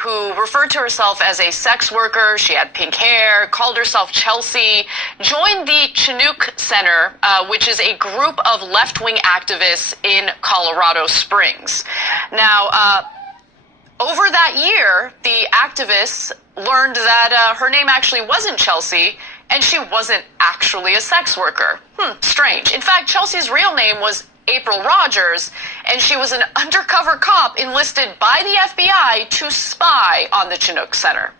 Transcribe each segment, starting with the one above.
who referred to herself as a sex worker. She had pink hair, called herself Chelsea, joined the Chinook Center, which is a group of left-wing activists in Colorado Springs. Now, over that year, the activists learned that her name actually wasn't Chelsea, and she wasn't actually a sex worker. Strange. In fact, Chelsea's real name was April Rogers, and she was an undercover cop enlisted by the FBI to spy on the Chinook Center.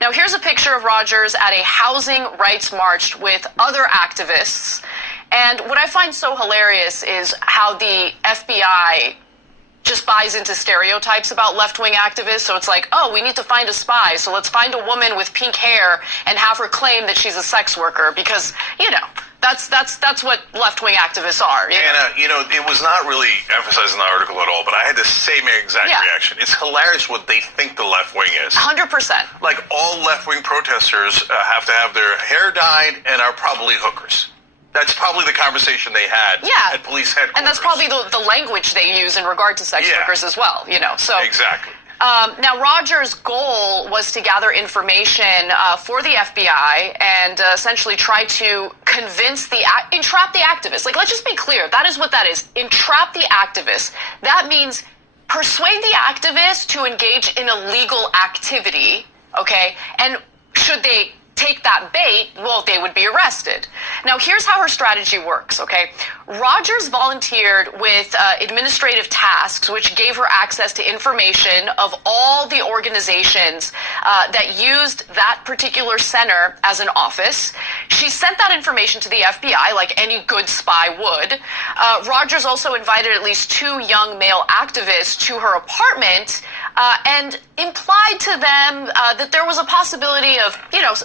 Now, here's a picture of Rogers at a housing rights march with other activists. And what I find so hilarious is how the FBI just buys into stereotypes about left-wing activists. So it's like, oh, we need to find a spy, so let's find a woman with pink hair and have her claim that she's a sex worker, because, you know, that's what left-wing activists are. Anna, it was not really emphasized in the article at all, but I had the same exact reaction. It's hilarious what they think the left wing is. 100%. Like, all left-wing protesters have to have their hair dyed and are probably hookers. That's probably the conversation they had at police headquarters. And that's probably the language they use in regard to sex workers as well, So exactly. Now, Rogers' goal was to gather information for the FBI and essentially try to entrap the activists. Like, let's just be clear. That is what that is. Entrap the activists. That means persuade the activists to engage in illegal activity, okay? And should they take that bait, well, they would be arrested. Now, here's how her strategy works, okay? Rogers volunteered with administrative tasks, which gave her access to information of all the organizations that used that particular center as an office. She sent that information to the FBI like any good spy would. Rogers also invited at least 2 young male activists to her apartment and implied to them that there was a possibility of,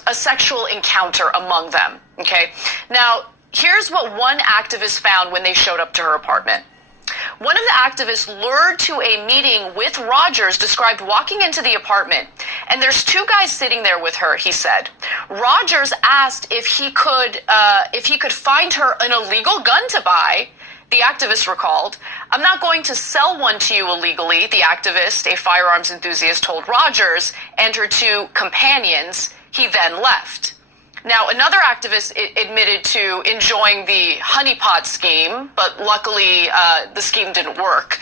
a sexual encounter among them, okay? Now, here's what one activist found when they showed up to her apartment. One of the activists lured to a meeting with Rogers described walking into the apartment, and there's 2 guys sitting there with her, he said. Rogers asked if he could find her an illegal gun to buy. The activist recalled, "I'm not going to sell one to you illegally," the activist, a firearms enthusiast, told Rogers and her 2 companions. He then left. Now, another activist admitted to enjoying the honeypot scheme, but luckily the scheme didn't work.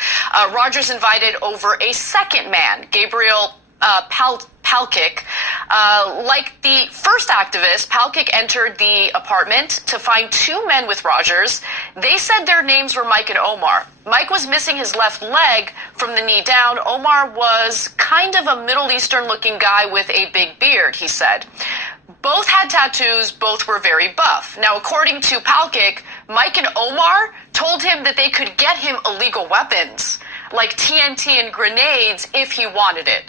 Rogers invited over a second man, Gabriel Palkic. Like the first activist, Palkic entered the apartment to find 2 men with Rogers. They said their names were Mike and Omar. Mike was missing his left leg from the knee down. Omar was kind of a Middle Eastern-looking guy with a big beard, he said. Both had tattoos, both were very buff. Now, according to Palkic, Mike and Omar told him that they could get him illegal weapons, like TNT and grenades, if he wanted it.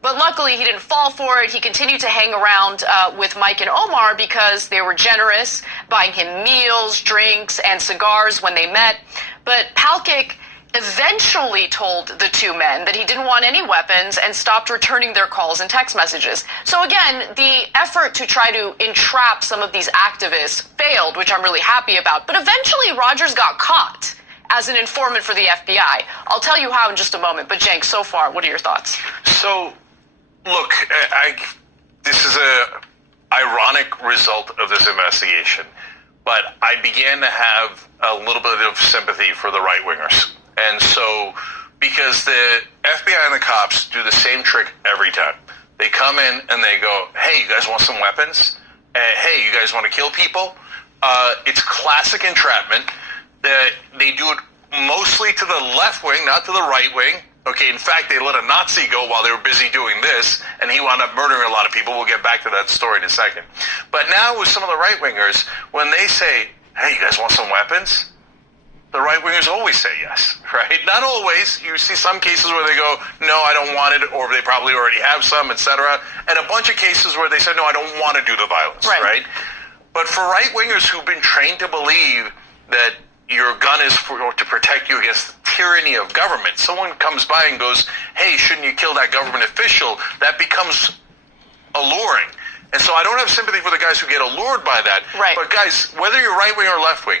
But luckily, he didn't fall for it. He continued to hang around with Mike and Omar because they were generous, buying him meals, drinks, and cigars when they met. But Palkic eventually told the 2 men that he didn't want any weapons and stopped returning their calls and text messages. So again, the effort to try to entrap some of these activists failed, which I'm really happy about. But eventually, Rogers got caught as an informant for the FBI. I'll tell you how in just a moment. But Cenk, so far, what are your thoughts? So, look, this is a ironic result of this investigation, but I began to have a little bit of sympathy for the right-wingers. And so, because the FBI and the cops do the same trick every time. They come in and they go, hey, you guys want some weapons? Hey, you guys want to kill people? It's classic entrapment. They do it mostly to the left wing, not to the right wing. Okay, in fact, they let a Nazi go while they were busy doing this, and he wound up murdering a lot of people. We'll get back to that story in a second. But now with some of the right-wingers, when they say, hey, you guys want some weapons? The right-wingers always say yes, right? Not always. You see some cases where they go, no, I don't want it, or they probably already have some, etc. And a bunch of cases where they say, no, I don't want to do the violence, right? But for right-wingers who've been trained to believe that your gun is to protect you against the tyranny of government. Someone comes by and goes, hey, shouldn't you kill that government official? That becomes alluring. And so I don't have sympathy for the guys who get allured by that. Right. But guys, whether you're right wing or left wing,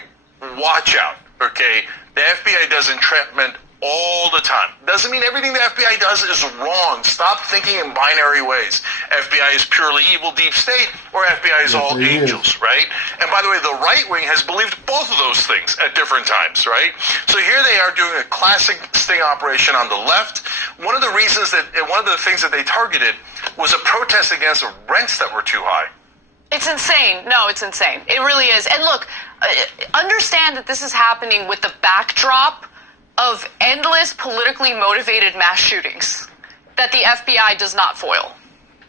watch out, okay? The FBI does entrapment all the time. Doesn't mean everything the FBI does is wrong. Stop thinking in binary ways. FBI is purely evil, deep state, or FBI is all angels, right? And by the way, the right wing has believed both of those things at different times, right? So here they are doing a classic sting operation on the left. One of the things that they targeted was a protest against rents that were too high. It's insane. No, it's insane. It really is. And look, understand that this is happening with the backdrop of endless politically motivated mass shootings that the FBI does not foil.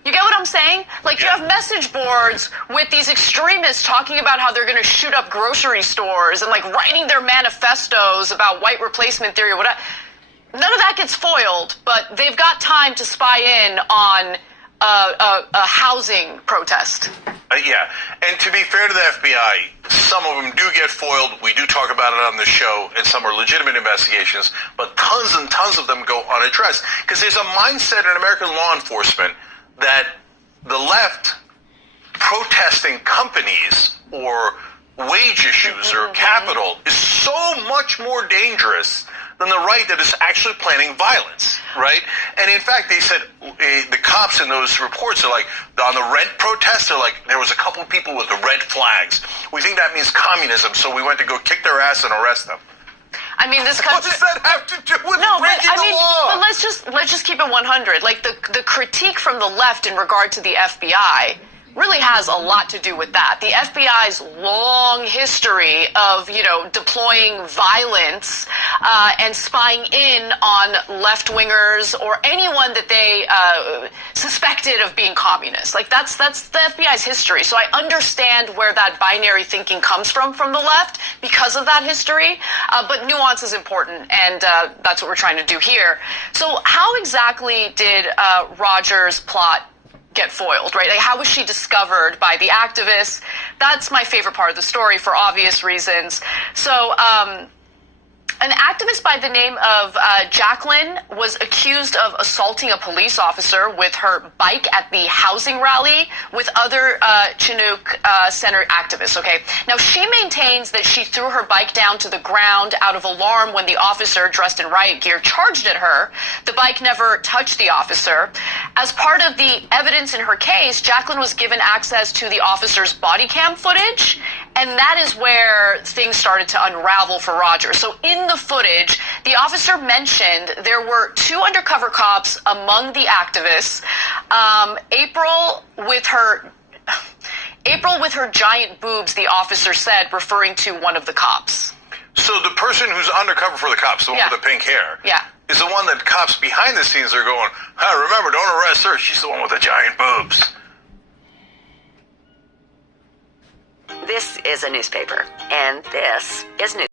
You get what I'm saying? Like, you have message boards with these extremists talking about how they're going to shoot up grocery stores and, like, writing their manifestos about white replacement theory or whatever. None of that gets foiled, but they've got time to spy in on a housing protest. Yeah, and to be fair to the FBI, some of them do get foiled. We do talk about it on the show, and some are legitimate investigations, but tons and tons of them go unaddressed. Because there's a mindset in American law enforcement that the left protesting companies or wage issues or capital is so much more dangerous than the right that is actually planning violence, right? And in fact, they said, the cops in those reports are like, on the rent protest, they're like, there was a couple of people with the red flags. We think that means communism, so we went to go kick their ass and arrest them. I mean, this country. What does that have to do with breaking the law? But let's just keep it 100. Like, the critique from the left in regard to the FBI really has a lot to do with that. The FBI's long history of, deploying violence and spying in on left-wingers or anyone that they suspected of being communist. Like, that's the FBI's history. So I understand where that binary thinking comes from the left because of that history. But nuance is important, and that's what we're trying to do here. So how exactly did Rogers' plot get foiled, right? Like, how was she discovered by the activists? That's my favorite part of the story for obvious reasons. So, an activist by the name of Jacqueline was accused of assaulting a police officer with her bike at the housing rally with other Chinook Center activists, okay? Now, she maintains that she threw her bike down to the ground out of alarm when the officer, dressed in riot gear, charged at her. The bike never touched the officer. As part of the evidence in her case, Jacqueline was given access to the officer's body cam footage, and that is where things started to unravel for Roger. So in the footage, the officer mentioned there were 2 undercover cops among the activists. April with her giant boobs, the officer said, referring to one of the cops. So the person who's undercover for the cops, the one with the pink hair, is the one that cops behind the scenes are going, remember, don't arrest her. She's the one with the giant boobs. This is a newspaper, and this is news.